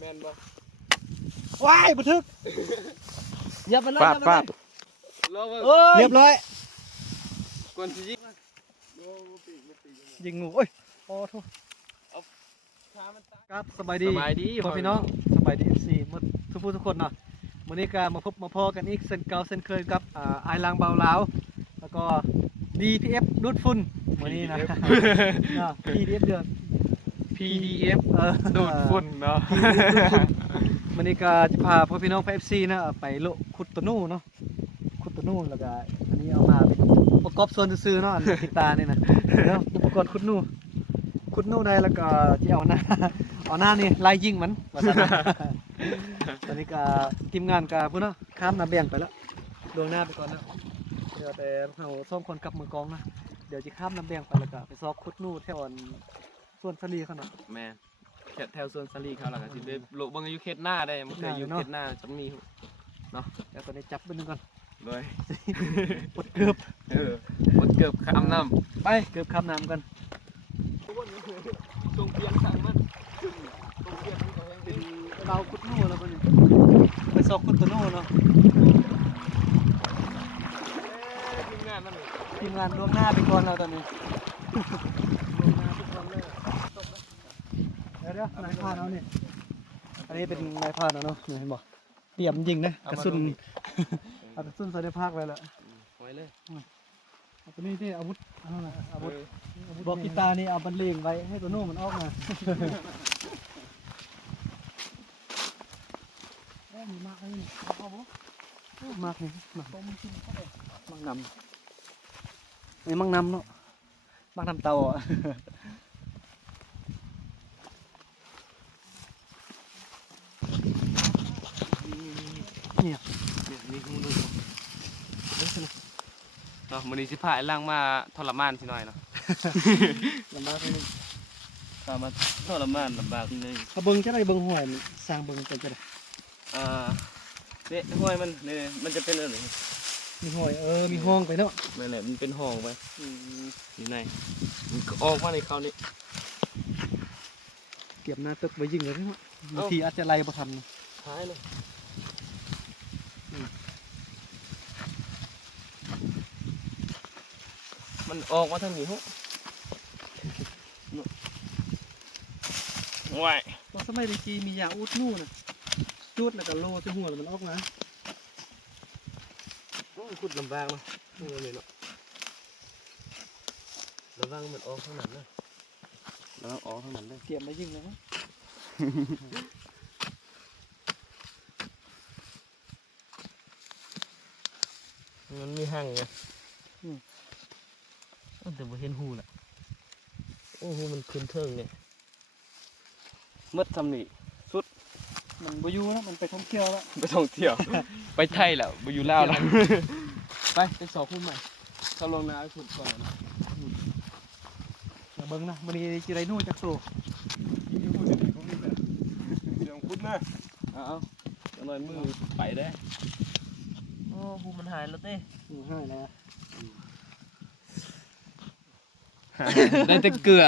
แมนบ่ ว้ายบันทึกยับมันเลย ฟาด เรียบร้อย กวนสิยิง ยิงงูโอ้ยโอ้โทษครับสบายดีพ่อพี่น้องสบายดีFCหมดทุกคนเนาะวันนี้ก็มาพบมาพอกันอีกเส้นเก่าเส้นเคยกับไอลังเบาลาวแล้วก็ DPF ดูดฝุ่นวันนี้นะ PDF เดือน PDF ดูดฝุ่นเนาะ วันนี้ก็จะพาพ่อพี่น้องไป FC นะไปโลขุดตะนู่เนาะขุดตะนู่แล้วก็อันนี้เอามาเป็นประกอบส่วนซื่อๆเนาะอันติดตาเนี่ยนะแล้วอุปกรณ์ขุดนู่ได้แล้วก็ที่เอาหน้านี่ไล่ยิงมันว่าซั่นนะตอนนี้ก็ทีมงานก็พุ่นเนาะข้ามนาแบ่งไปแล้วดวงหน้าไปก่อนนะเดี๋ยวแต่เราส่งคนกลับมือกองนะเดี๋ยวจะข้ามน้ำแบ่งไปแล้วก็ไปซอกขุดนู่แถวส่วนสลีเขาเนาะ แม่แถวโซนซารีเขาหลังสิได้โลบังอยู่เขตหน้าได้มันเคยอยู่เขตหน้าจะมีเนาะ เดี๋ยวตอนนี้จับไปนึงก่อน เลย ปดเกือบ หมดเกือบคำน้ำ ไปเกือบข้ามน้ำกัน ตรงเพียงทางมัน เป็นเราขุดนู่แล้วมันไปซอกขุดตัวนู่เนาะ ทีมงานนั่น ทีมงานล่วงหน้าไปก่อนเราตอนนี้เดี๋ยวนายพานเอาเนี่ยอันนี้เป็นนายพานเอาเนาะเห็นบอกเตรียมยิงนะกระสุนเอากระสุนใส่ในภาคไว้แล้ว ไว้เลย ตัวนี้ที่อาวุธบอกกีตาร์นี่เอาบรรเลงไว้ให้ตัวโน่มันออกมามีมากเลยเอาบ่มากเลยมากนำนี่มังนำเนาะมังนำเตาอ่ะเนี่ย นี่คือมือเนาะมันนี้สิพายล่างมาทรมานสิหน่อยเนาะ ลำบากนิดนึง ตามมาทรมานลำบากนิดนึง เขาเบิ้งจะได้เบิ้งหอยมันสร้างเบิ้งเป็นจะได้ เนี่ยห้อยมันเนี่ยมันจะเป็นอะไร มีหอยมีห้องไปเนาะ นั่นแหละมันเป็นห้องไปอยู่ในมันออกมาในเขานี่ เก็บหน้าตึกไว้ยิงเลยเนาะบางทีอาจจะไล่ประทัน ท้ายเลยมันออกมาทางนี้ฮะว้าย ว่าสมัยตะกี้มียาอุดนู่นน่ะจุดแล้วก็โลจะหัวแล้วมันออกมา ขุดลำบากมั้ยนี่เนาะลำบากมันออกข้างนั้นนะแล้วออกข้างนั้นได้ เก็บไว้ยิงเลยนะ มันมีหั่งไงแต่บ่เห็นหูแหละโอ้โหมันขึ้นเทิงเนี่ยมืดทำนี่สุด มันบอยู่นะมันไปท่องเที่ยวแล้ว ไปท่องเที่ยว ไปไทยแล้วไปอยู่ลาวแล้ว ไปสอบพุ่มใหม่เขาลงนาขุดก่อนนะ อย่าเบิ้งนะมันนี่จีไรนู่นจากโต เสียงคุ้นนะเอาจังหน่อยมือไปได้โอ้หูมันหายแล้วเต้ ให้แล้ว ได้แต่เกลือ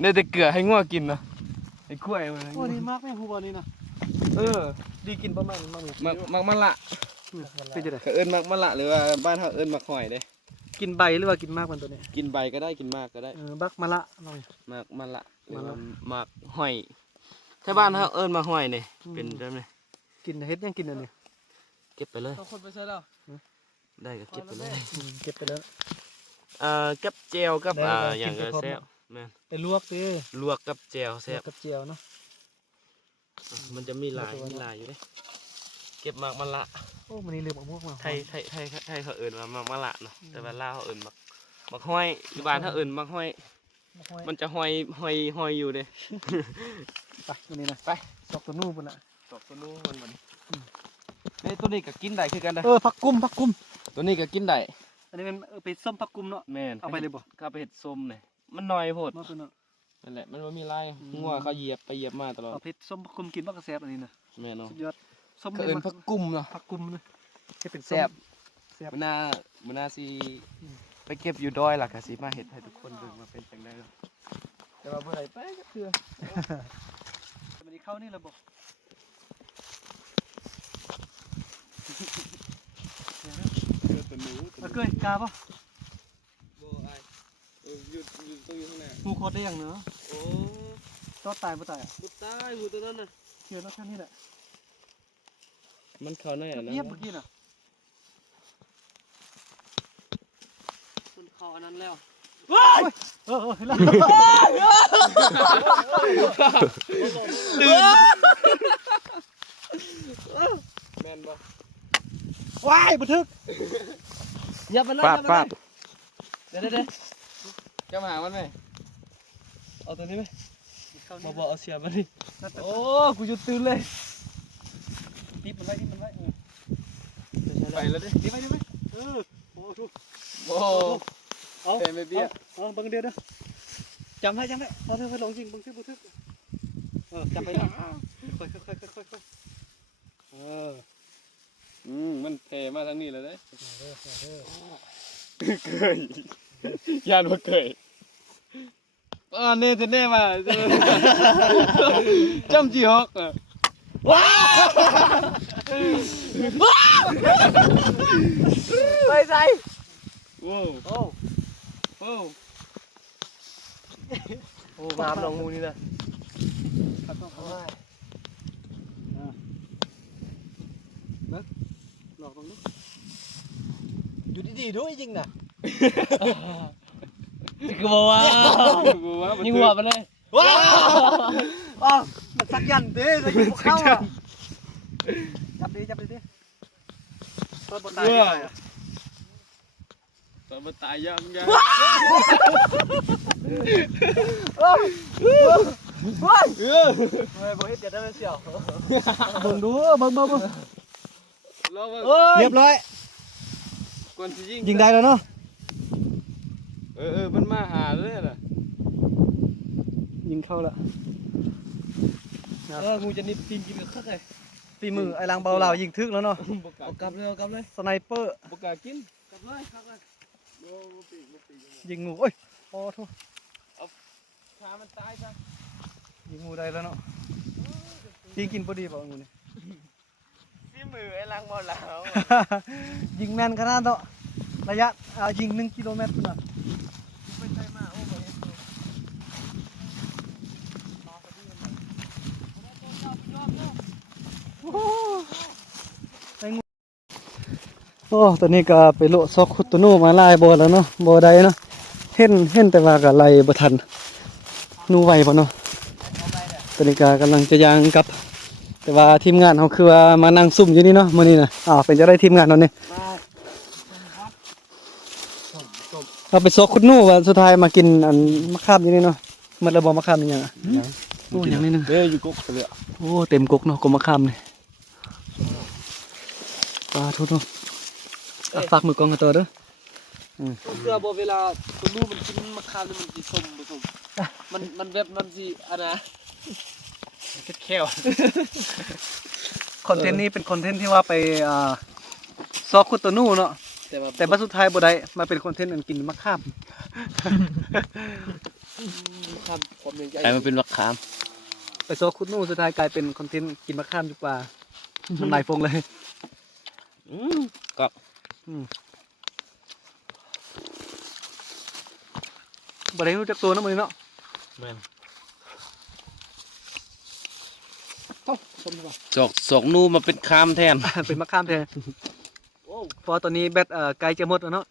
ได้แต่เกลือให้งัวกินนะไอ้กล้วยมัน โอ้ดีมากแม่ฮูบอนี่นะ ดีกินประมาณนี้ มักมะละ เป็นจะไง เขาเอิ้นมักมะละหรือว่าบ้านเขาเอิ้นมักหอยเด้ กินใบหรือว่ากินมากมันตัวนี้ กินใบก็ได้กินมากก็ได้ บักมะละหน่อย มักมะละหรือว่ามักหอยถ้าบ้านเขาเอิ้นมักหอยนี่เป็นได้ไหม กินเฮ็ดยังกินอันนี้ เก็บไปเลย คนไปใช่แล้ว ได้ก็เก็บไปเลย เก็บไปแล้ว กับเจลกับ ได้ อย่าง กินไปพร้อม แซ่บแม่น ไปลวกสิ ลวกกับเจล ล แซ่ ว บ กกับเจียวเนาะ มันจะมีหลายอยู่เด้เก็บมักมะละ โอ้มันนี่ลืมเอาพวกมา ไทยเขาเอิ้นว่ามักมะละเนาะแต่ว่าลาวเขาเอิ้นมักหอยอยู่บ้านเขาเอิ้นมักหอยมันจะหอยอยู่เด้ ไปวันนี้นะ ไป ซอกตัวนู่นปุ่นอ่ะ ตอกตัวนู้นมันนี่ตัวนี้ก็กินได้คือกันนะ ผักกุ้ม ตัวนี้ก็กินได้ อันนี้เป็นไปส้มผักกุ้มเนาะ แม่น เอาไปเลยบ่ ข้าไปเห็ดส้มเนี่ยมันน้อยโพด มาตัวเนาะ นั่นแหละมันไม่มีลายงัวเขาเหยียบไปเหยียบมาตลอด เอาเผ็ดส้มผักกุ้มกินบักกระแซบอันนี้นะ แม่เนาะ สุดยอดส้ม เขาเอิ้นผักกุ้มเนาะ ผักกุ้มนะจะเป็น แซ่บ แซ่บ มันน่าสิไป เก็บอยู่ดอยล่ะก็สิมาเฮ็ดให้ทุกคนเบิ่งว่าเป็นจังได๋แต่ว่าบ่ได้ไปจักเทื่อ มันเข้านี่ระบบ ตัวหนู มาเกยกาป่ะ บ่อ้ายอยู่ต้องอยู่ข้างหน้า หมูโคตรได้อย่างเนอะ โอ้ ตอดตายบ่ตายอ่ะ บ่ตายหูตัวนั้นน่ะ เชื่อแล้วแค่นี้แหละ มันเข้าในอ่ะนะ เงียบเมื่อกี้น่ะ มันเข้าอันนั้นแล้ว เห็นแล้ว แม่นบ่ ว้ายบันทึก อย่าไปเลยอย่าไปเลยเดี๋ยวจะมาหามันไหมเอาตัวนี้ไหมบ่เอาเสียบมันดิโอ้กูจะตื่นเลย ตีมันไว้ตีมันไว้ ไปแล้วดิ ตีไว้ตีไว้โอ้ทุก โอ้ เอา แต่ไม่เบี้ย เอาบังเดียวเด้อจำได้เอาเถอะลงจริงบันทึกจำไปแล้วค่อยมันเทมาทางนี้เลยเด้เคยยานว่าเคยเน่จะเน่มาจำจีฮอกว้าไปใส่โว้โอ้มาลงมูนี่นะหลอกตรงนี้ อยู่ดีๆด้วยจริงน่ะ กูบอกว่ายิงหัวไปเลย ว้าว มันสักยันเด้จะยิงพวกเขาอ่ะจับดีตัวบนตาย ตอนมันตายยังไม่บอกให้เดี๋ยวได้ไม่เสียว เบิ่งดูเบิ่ง เรียบร้อย ก่อนที่ยิง ยิงได้แล้วเนาะ มันมาหาเลยล่ะ ยิงเข้าละ งูจะนิบตีนกินกับข้าวเลย ตีมือไอ้ลังเบาเหล่ายิงทึกแล้วเนาะ เอากลับเลย สไนเปอร์ บกากินกลับเลยครับเลย ยิงงูโอ้ยโอ้โทษ ขามันตายซะ ยิงงูได้แล้วเนาะยิงกินพอดีเปล่างูนี่ ที่มือไอ้ลังบอลแล้ว ยิงแม่นขนาดเนาะระยะยิง1 กิโลเมตรพุ่นน่ะ ไม่ใช่มาโอ้โห โอ้ตอนนี้ก็ไปโลซอกคุดตัวนู้มาไล่บ่แล้วเนาะบ่ได้เนาะเห็นแต่ว่าก็ไล่บ่ทันนูไหวบ่เนาะตอนนี้ก็กำลังจะย่างกลับ แต่ว่าทีมงานเฮาคือว่ามานั่งซุ่มอยู่นี่เนาะมื้อนี้น่ะเป็นจะได้ทีมงานเฮานี่เราไปซอกคุดนูว่าสุดท้ายมากินอันมะขามอยู่นี่เนาะมันระบ่มะขามนี่หยังโอ้หยังนี่นึง อยู่กุ๊กเลย โอ้เต็มกกเนาะกมะขามนี่ปลาทุกฝากมือกองกันตัวเด้อ เพื่อบอกเวลาตัวนู้มันกินมะขามนี่มันสีส้มผสมมันแบบมันสีอะไรนะแค่ว คอนเทนต์นี้เป็นคอนเทนต์ที่ว่าไปซอกคุดตัวนู่เนาะแต่บัดสุดท้ายบ่ได้มาเป็นคอนเทนต์อันกินมะขาม ไอ้มันเป็นมะขาม ไปซอกคุดนู่สุดท้ายกลายเป็นคอนเทนต์กินมะขามดีกว่ามันหลายฟงเลย ก็ บ่ได้รู้จักตัวนะมื้อนี้เนาะ แม่น ชมดีกว่า สอกนูมาเป็นคามแทน เป็นมะขามแท้เพอตอนนี้แบตใกล้จะหมดแล้วเนาะ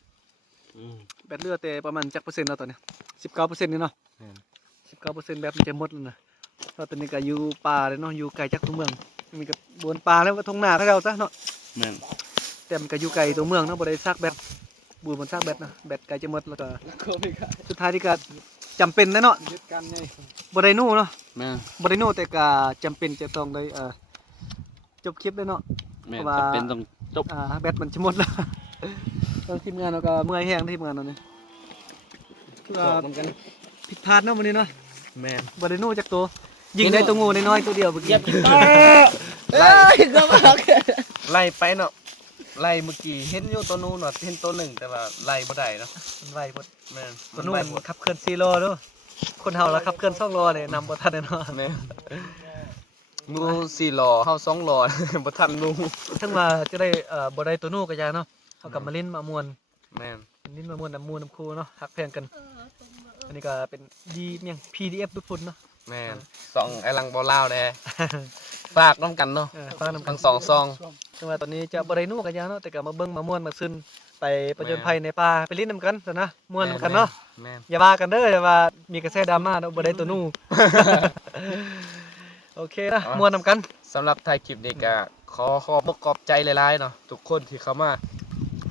แบตเหลือแต่ประมาณจักเปอร์เซ็นต์แล้วตอนนี้ 19%นี่เนาะ 19%แบตมันจะหมดแล้วนะเพราะตอนนี้ก็อยู่ป่าเลยเนาะอยู่ไกลจากตัวเมืองมีกับบวนป่าแล้วก็ทุ่งนาเขาเจ้าซะเนาะ แม่น แต่มันก็อยู่ไกลตัวเมืองเนาะบ่ได้ซักแบตบูนมันซักแบตนะแบตไกลจะหมดแล้วก็สุดท้ายที่ก็จำเป็นนะเนาะบ่ได้นู่เนาะ แม่น บ่ได้นู่แต่ก็จำเป็นจะต้องได้จบคลิปเลยเนาะ แม่น ว่า จำเป็นต้องจบ แบตมันจะหมดแล้วทีมงานเราก็เมื่อยแห้งทีมงานเราเนี่ยคือว่า เหมือนกัน ผิดพลาดเนาะมื้อนี้เนาะ แม่น บ่ได้นู่จักตัวยิงได้ตัวงูน้อยๆตัวเดียวเมื่อกี้ ไล่ไปเนาะ ไล่เมื่อกี้เห็นอยู่ตัวนู้นว่าเห็นตัวหนึ่งแต่ว่าไล่บ่ได้เนาะ มันไวหมด แม่น ตัวนู้น ไว มันขับเคลื่อน4ล้อเด้อคนเฮาแล้วขับเคลื่อน2ล้อเนี่ยนำบ่ทันแน่นอน แม่นงู4ล้อเฮา2ล้อ บ่ทันงู ถึงว่าจะได้บ่ได้ตัวนู้นก็ยาเนาะเฮากลับมาลิ้นมามวน แม่น ลิ้นมามวนน้ำมูน้ำคูเนาะฮักแพงกัน อันนี้ก็เป็นดีเมียง PDF ทุกคนเนาะ แม่นสองไอ้ลังบ่ลาวแน่ฝากน้ำกันเนาะ ฟังนำกั ทั้ น งสองซอง ถึงว่าตอนนี้จะบ่ได้นู้กันยาเนาะแต่ก็มาเบิ่งมาม่วนมาซึนไปประจนภัยในป่าไปลิ้นนำกันซะนะม่วนนำกันเนาะ แม่น อย่าว่ากันเด้ออย่าว่ามีกระแสดราม่าเนาะบ่ได้ตัวนู้ โอเคนะม่วนนำกัน สำหรับถ่ายคลิปนี้ก็ขอบอกขอบใจหลายๆเนาะทุกคนที่เข้ามา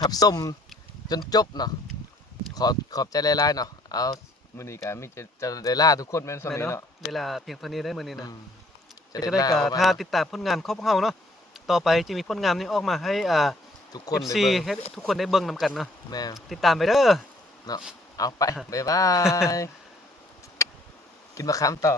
รับชมจนจบเนาะขอบใจหลายๆเนาะเอามื้อนี้ก็มีจะได้ลาทุกคนแม่นซั่น แม่ นี้ เนาะ เนาะ เวลาเพียงเท่านี้ได้มื้อนี้นะ จะ จะได้ก็ถ้าติดตามผลงานของพวกเราเนาะต่อไปจะมีผลงานนี้ออกมาให้ทุกคน FC ให้ทุกคนได้เบิ่งนำกันเนาะ แม่ ติดตามไปเด้อ เนาะเอาไปบ๊ายบายกินมะขามต่อ